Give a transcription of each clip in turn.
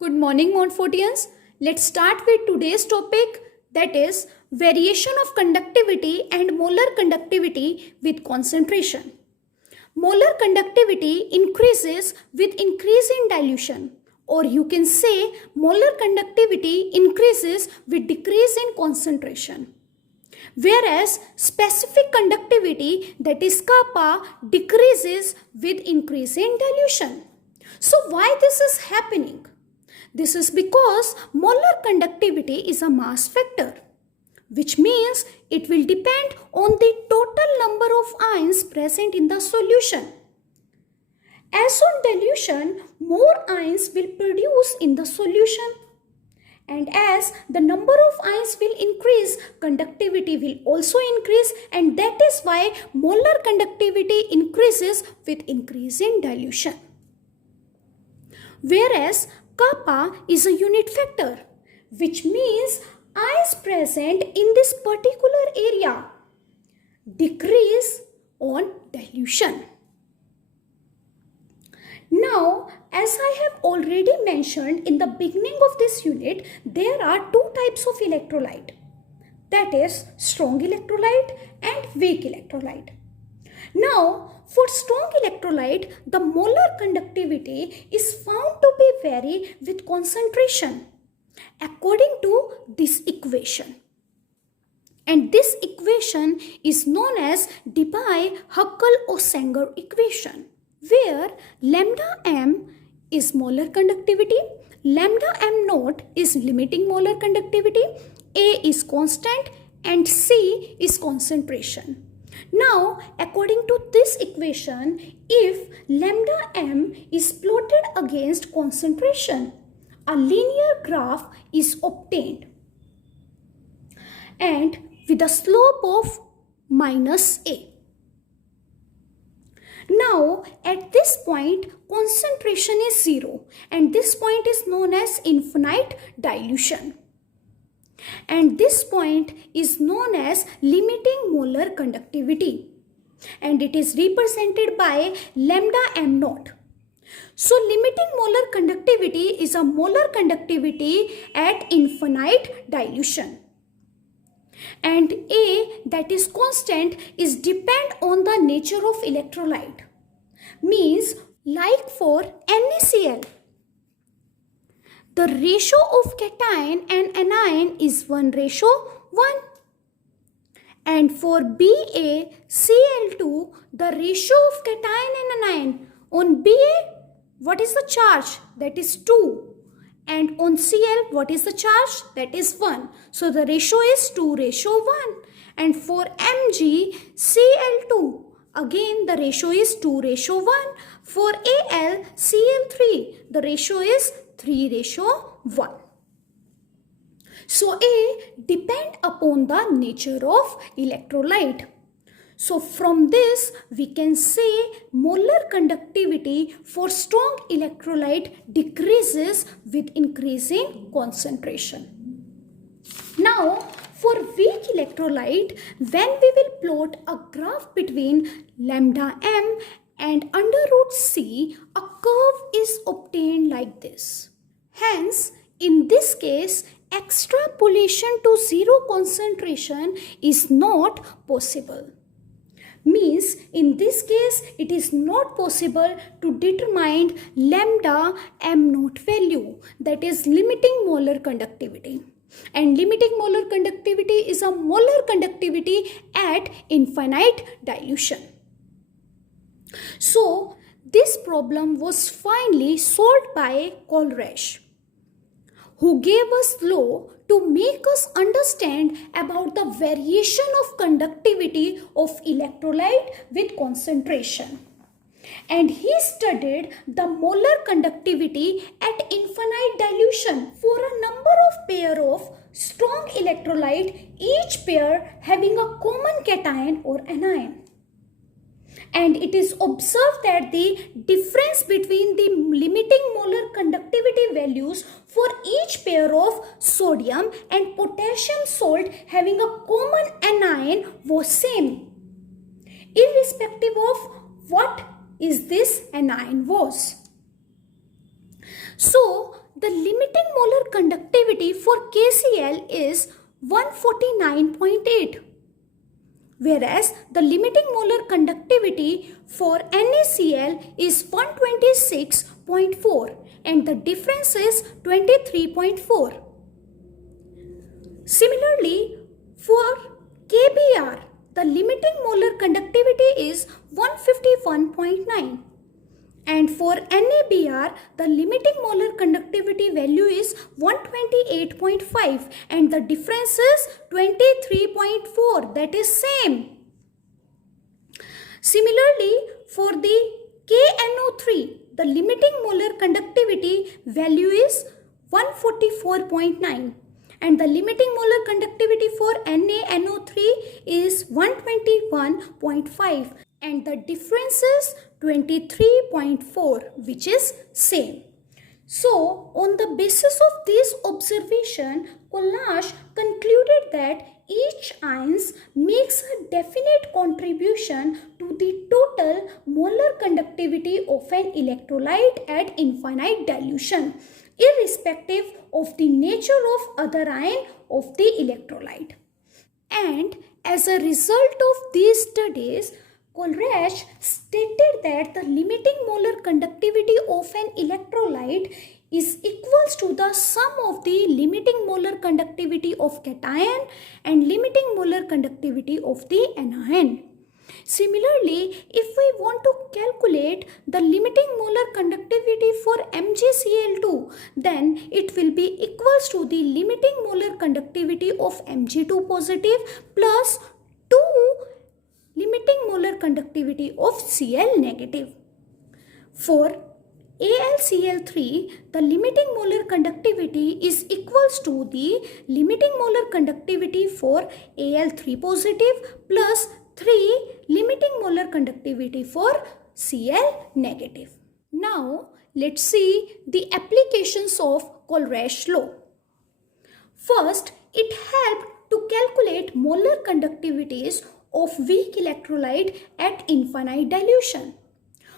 Good morning, Montfortians. Let's start with today's topic, that is variation of conductivity and molar conductivity with concentration. Molar conductivity increases with increase in dilution, or you can say molar conductivity increases with decrease in concentration. Whereas specific conductivity, that is kappa, decreases with increase in dilution. So why this is happening? This is because molar conductivity is a mass factor, which means it will depend on the total number of ions present in the solution. As on dilution, more ions will produce in the solution. And as the number of ions will increase, conductivity will also increase, and that is why molar conductivity increases with increase in dilution. Whereas kappa is a unit factor, which means ions present in this particular area decrease on dilution. Now, as I have already mentioned in the beginning of this unit, there are two types of electrolyte, that is strong electrolyte and weak electrolyte. Now, for strong electrolyte, the molar conductivity is found to be vary with concentration according to this equation. And this equation is known as Debye-Huckel-Osanger equation, where lambda m is molar conductivity, lambda m naught is limiting molar conductivity, A is constant, and C is concentration. Now, according to this equation, if lambda m is plotted against concentration, a linear graph is obtained and with a slope of minus a. Now, at this point, concentration is 0, and this point is known as infinite dilution. And this point is known as limiting molar conductivity, and it is represented by lambda m naught. So limiting molar conductivity is a molar conductivity at infinite dilution, and A, that is constant, is depend on the nature of electrolyte. Means, like for NaCl, the ratio of cation and anion is 1:1. And for BaCl2, the ratio of cation and anion on Ba, what is the charge? That is 2. And on Cl, what is the charge? That is 1. So the ratio is 2:1. And for MgCl2, again the ratio is 2:1. For AlCl3, the ratio is 3:1. So A depend upon the nature of electrolyte. So from this we can say molar conductivity for strong electrolyte decreases with increasing concentration. Now, for weak electrolyte, when we will plot a graph between lambda m and under root c, a curve is obtained like this. Hence, in this case, extrapolation to zero concentration is not possible. Means, in this case, it is not possible to determine lambda m naught value, that is limiting molar conductivity. And limiting molar conductivity is a molar conductivity at infinite dilution. So, this problem was finally solved by Kohlrausch, who gave us law to make us understand about the variation of conductivity of electrolyte with concentration. And he studied the molar conductivity at infinite dilution for a number of pair of strong electrolyte, each pair having a common cation or anion. And it is observed that the difference between the limiting molar conductivity values for each pair of sodium and potassium salt having a common anion was same, irrespective of what is this anion was. So, the the limiting molar conductivity for KCl is 149.8, whereas the limiting molar conductivity for NaCl is 126.4 and the difference is 23.4. Similarly, for KBr, the limiting molar conductivity is 151.9. And for NaBr, the limiting molar conductivity value is 128.5 and the difference is 23.4. That is same. Similarly, for the KNO3, the limiting molar conductivity value is 144.9 and the limiting molar conductivity for NaNO3 is 121.5 and the difference is 23.4, which is same. So, on the basis of this observation, Kohlrausch concluded that each ions makes a definite contribution to the total molar conductivity of an electrolyte at infinite dilution, irrespective of the nature of other ion of the electrolyte. And as a result of these studies, Kohlrausch stated that the limiting molar conductivity of an electrolyte is equals to the sum of the limiting molar conductivity of cation and limiting molar conductivity of the anion. Similarly, if we want to calculate the limiting molar conductivity for MgCl2, then it will be equals to the limiting molar conductivity of Mg2 positive plus 2 limiting molar conductivity of Cl negative. For AlCl3, the limiting molar conductivity is equals to the limiting molar conductivity for Al3 positive plus 3 limiting molar conductivity for Cl negative. Now, let's see the applications of Kohlrausch law. First, it helped to calculate molar conductivities of weak electrolyte at infinite dilution.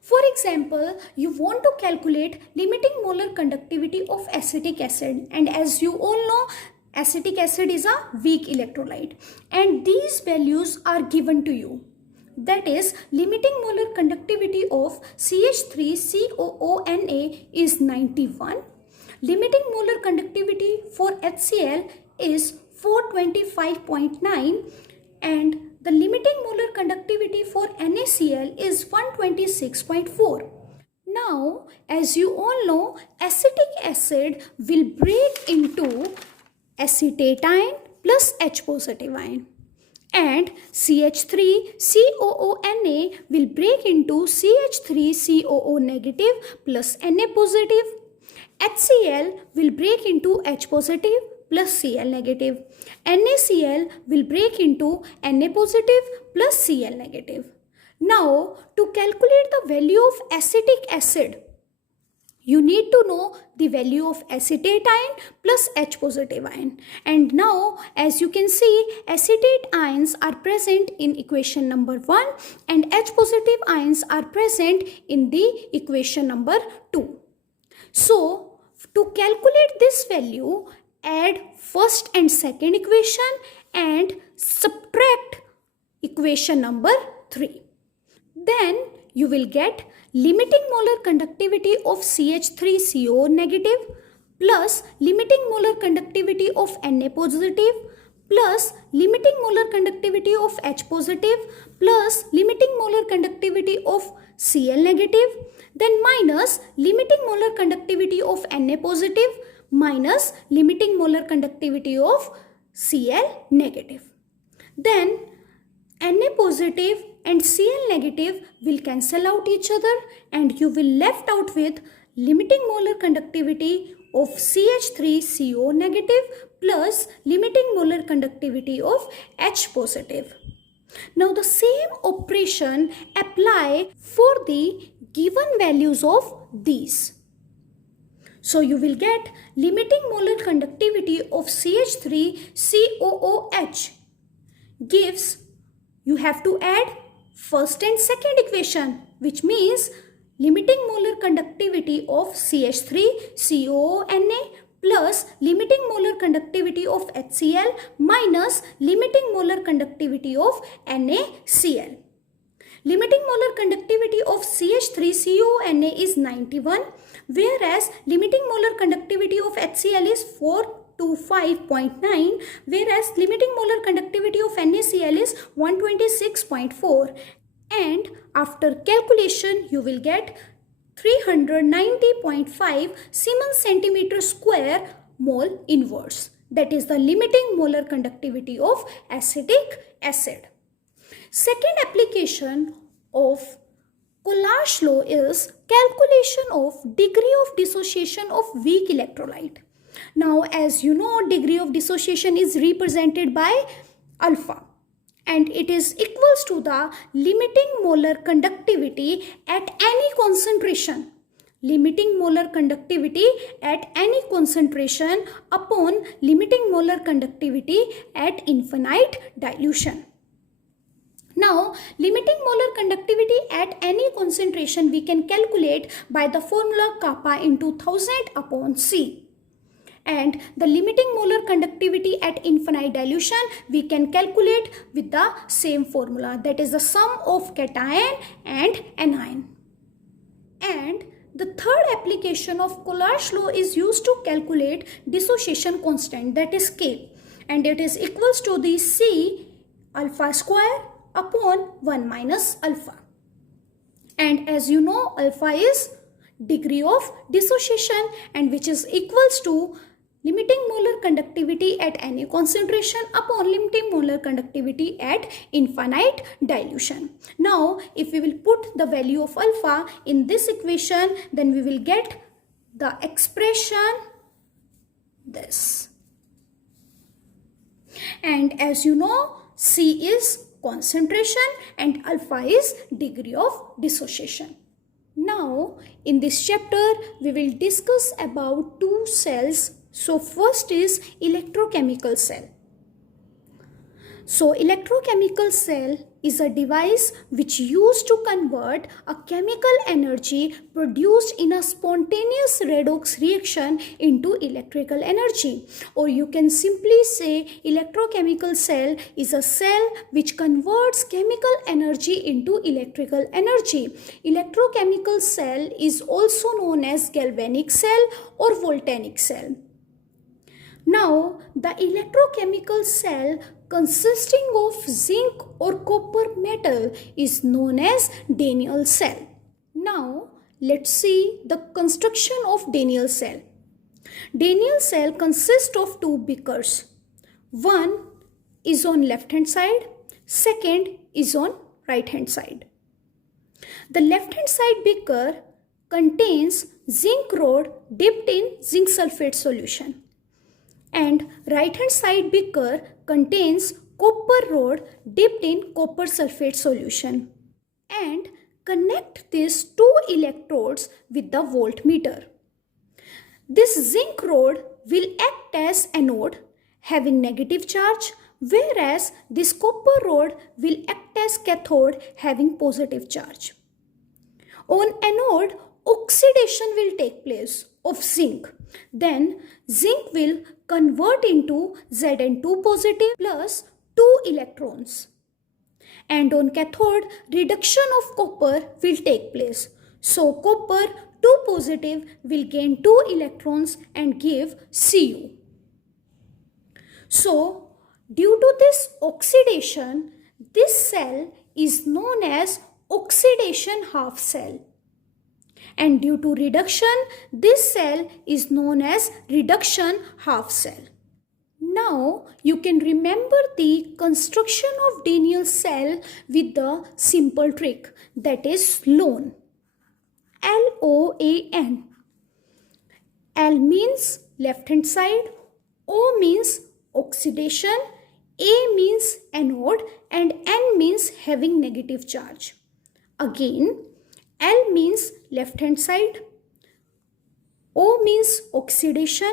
For example, you want to calculate limiting molar conductivity of acetic acid, and as you all know, acetic acid is a weak electrolyte and these values are given to you. That is, limiting molar conductivity of CH3COONA is 91. Limiting molar conductivity for HCl is 425.9 and the limiting molar conductivity for NaCl is 126.4. Now, as you all know, acetic acid will break into acetate ion plus H positive ion. And CH3COONA will break into CH3COO negative plus Na positive. HCl will break into H positive plus Cl negative. NaCl will break into Na positive plus Cl negative. Now, to calculate the value of acetic acid, you need to know the value of acetate ion plus H positive ion. And now, as you can see, acetate ions are present in equation number 1 and H positive ions are present in the equation number 2. So, to calculate this value, add first and second equation and subtract equation number 3. Then you will get limiting molar conductivity of CH3CO negative plus limiting molar conductivity of Na positive plus limiting molar conductivity of H positive plus limiting molar conductivity of Cl negative, then minus limiting molar conductivity of Na positive minus limiting molar conductivity of Cl negative. Then Na positive and Cl negative will cancel out each other and you will left out with limiting molar conductivity of CH3CO negative plus limiting molar conductivity of H positive. Now the same operation apply for the given values of these. So you will get limiting molar conductivity of CH3COOH gives, you have to add first and second equation, which means limiting molar conductivity of CH3COONA plus limiting molar conductivity of HCl minus limiting molar conductivity of NaCl. Limiting molar conductivity of CH3CONa is 91, whereas limiting molar conductivity of HCl is 425.9, whereas limiting molar conductivity of NaCl is 126.4. And after calculation, you will get 390.5 Siemens centimeter square mole inverse. That is the limiting molar conductivity of acetic acid. Second application of Kohlrausch law is calculation of degree of dissociation of weak electrolyte. Now, as you know, degree of dissociation is represented by alpha, and it is equals to the limiting molar conductivity at any concentration. Limiting molar conductivity at any concentration upon limiting molar conductivity at infinite dilution. Now, limiting molar conductivity at any concentration we can calculate by the formula kappa into 1000 upon C. And the limiting molar conductivity at infinite dilution we can calculate with the same formula, that is the sum of cation and anion. And the third application of Kohlrausch law is used to calculate dissociation constant, that is K, and it is equals to the C alpha square upon 1 minus alpha. And as you know, alpha is degree of dissociation, and which is equals to limiting molar conductivity at any concentration upon limiting molar conductivity at infinite dilution. Now, if we will put the value of alpha in this equation, then we will get the expression this. And as you know, C is concentration and alpha is degree of dissociation. Now, in this chapter, we will discuss about two cells. So, first is electrochemical cell. So, electrochemical cell is a device which used to convert a chemical energy produced in a spontaneous redox reaction into electrical energy. Or you can simply say electrochemical cell is a cell which converts chemical energy into electrical energy. Electrochemical cell is also known as galvanic cell or volcanic cell. Now, the electrochemical cell consisting of zinc or copper metal is known as Daniell cell. Now, let's see the construction of Daniell cell. Daniell cell consists of two beakers. One is on left hand side, second is on right hand side. The left hand side beaker contains zinc rod dipped in zinc sulfate solution, and right hand side beaker contains copper rod dipped in copper sulfate solution. And connect these two electrodes with the voltmeter. This zinc rod will act as anode having negative charge, whereas this copper rod will act as cathode having positive charge. On anode, oxidation will take place of zinc. Then zinc will convert into Zn2 positive plus 2 electrons. And on cathode, reduction of copper will take place. So copper 2 positive will gain 2 electrons and give Cu. So due to this oxidation, this cell is known as oxidation half cell. And due to reduction, this cell is known as reduction half cell. Now, you can remember the construction of Daniell cell with the simple trick, that is LOAN. L-O-A-N. L means left hand side, O means oxidation, A means anode, and N means having negative charge. Again, L means left hand side, O means oxidation,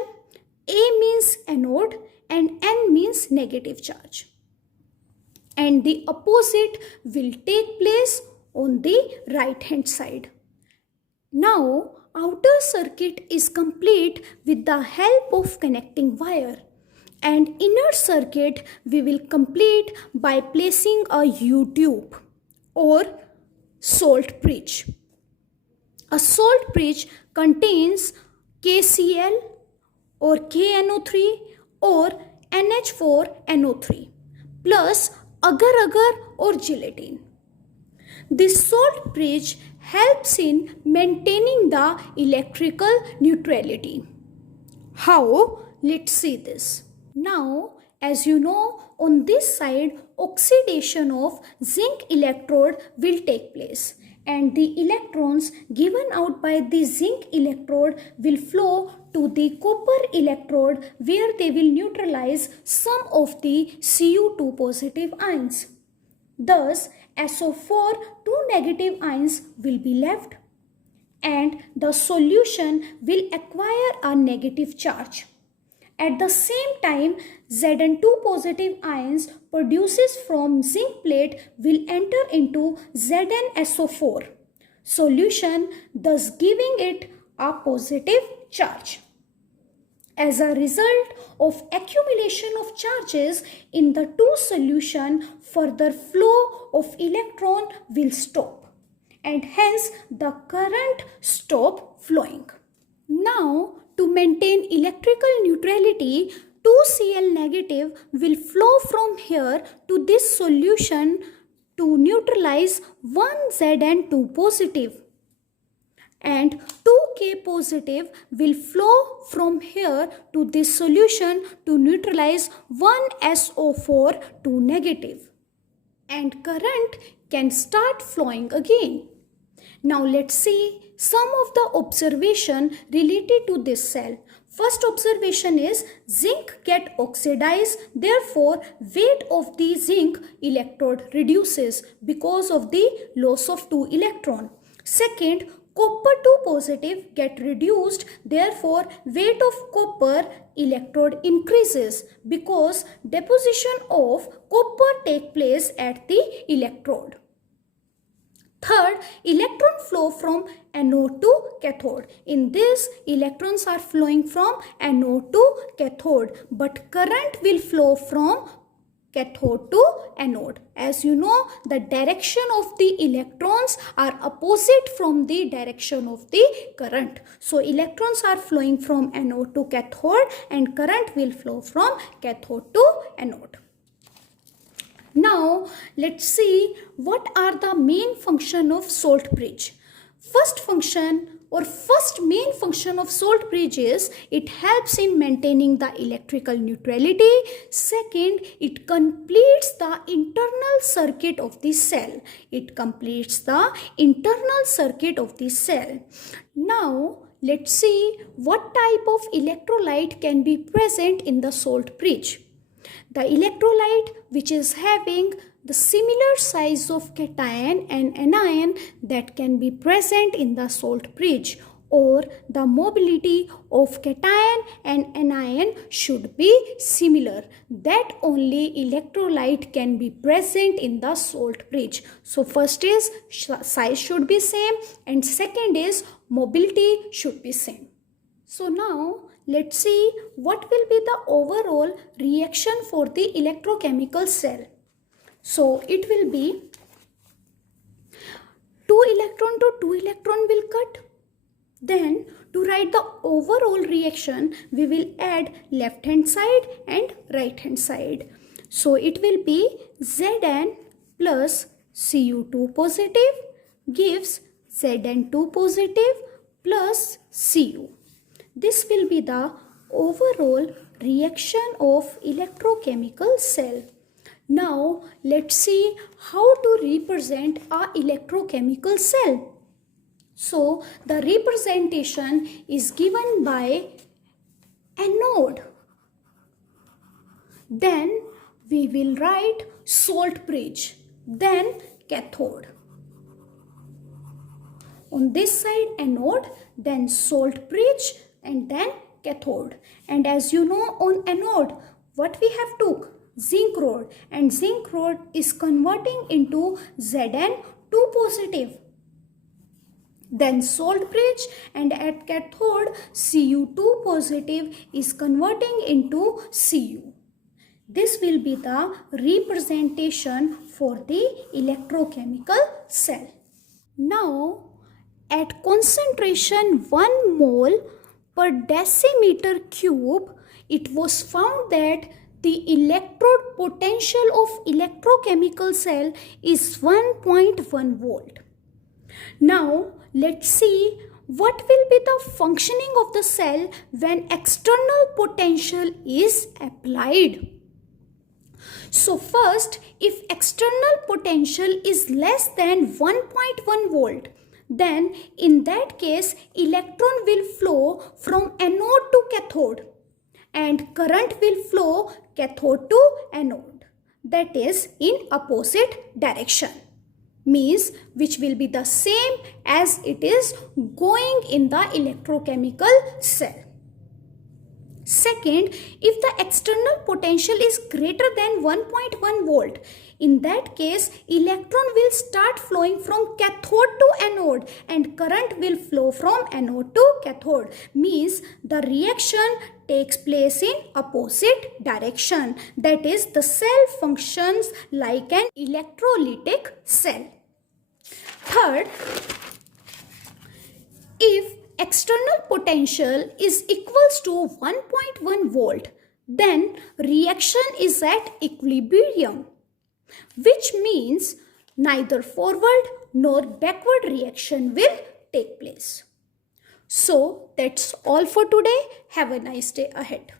A means anode, and N means negative charge. And the opposite will take place on the right hand side. Now, outer circuit is complete with the help of connecting wire, and inner circuit we will complete by placing a U-tube or salt bridge. A salt bridge contains KCl or KNO3 or NH4NO3 plus agar-agar or gelatin. This salt bridge helps in maintaining the electrical neutrality. How? Let's see this. Now, as you know, on this side, oxidation of zinc electrode will take place, and the electrons given out by the zinc electrode will flow to the copper electrode, where they will neutralize some of the Cu2 positive ions. Thus, SO4 2 negative ions will be left, and the solution will acquire a negative charge. At the same time, Zn2 positive ions produces from zinc plate will enter into ZnSO4 solution, thus giving it a positive charge. As a result of accumulation of charges in the two solution, further flow of electron will stop, and hence the current stop flowing. Now, to maintain electrical neutrality, 2Cl negative will flow from here to this solution to neutralize 1Zn2 positive, and 2K positive will flow from here to this solution to neutralize 1SO4 2 negative, and current can start flowing again. Now let's see some of the observation related to this cell. First observation is zinc get oxidized, therefore weight of the zinc electrode reduces because of the loss of 2 electron. Second, copper 2 positive get reduced, therefore weight of copper electrode increases because deposition of copper take place at the electrode. Third, electron flow from anode to cathode. In this, electrons are flowing from anode to cathode, but current will flow from cathode to anode. As you know, the direction of the electrons are opposite from the direction of the current. So, electrons are flowing from anode to cathode, and current will flow from cathode to anode. Now, let's see what are the main function of salt bridge. First main function of salt bridge is it helps in maintaining the electrical neutrality. Second, it completes the internal circuit of the cell. Now, let's see what type of electrolyte can be present in the salt bridge. The electrolyte which is having the similar size of cation and anion that can be present in the salt bridge, or the mobility of cation and anion should be similar. That only electrolyte can be present in the salt bridge. So first is size should be same, and second is mobility should be same. So now let's see what will be the overall reaction for the electrochemical cell. So it will be 2 electron to 2 electron will cut. Then to write the overall reaction, we will add left hand side and right hand side. So it will be Zn plus Cu2 positive gives Zn2 positive plus Cu. This will be the overall reaction of electrochemical cell. Now let's see how to represent a electrochemical cell. So the representation is given by anode. Then we will write salt bridge, then cathode. On this side anode, then salt bridge, and then cathode. And as you know, on anode what we have took? Zinc rod, and zinc rod is converting into Zn2 positive. then salt bridge, and at cathode Cu2 positive is converting into Cu. This will be the representation for the electrochemical cell. Now, at concentration 1 mole per decimeter cube, it was found that the electrode potential of electrochemical cell is 1.1 volt. Now, let's see what will be the functioning of the cell when external potential is applied. So first, if external potential is less than 1.1 volt, then in that case electron will flow from anode to cathode and current will flow cathode to anode, that is in opposite direction, means which will be the same as it is going in the electrochemical cell. Second, if the external potential is greater than 1.1 volt, in that case electron will start flowing from cathode to anode and current will flow from anode to cathode, means the reaction takes place in opposite direction, that is the cell functions like an electrolytic cell. Third, if external potential is equals to 1.1 volt, then reaction is at equilibrium, which means neither forward nor backward reaction will take place. So that's all for today. Have a nice day ahead.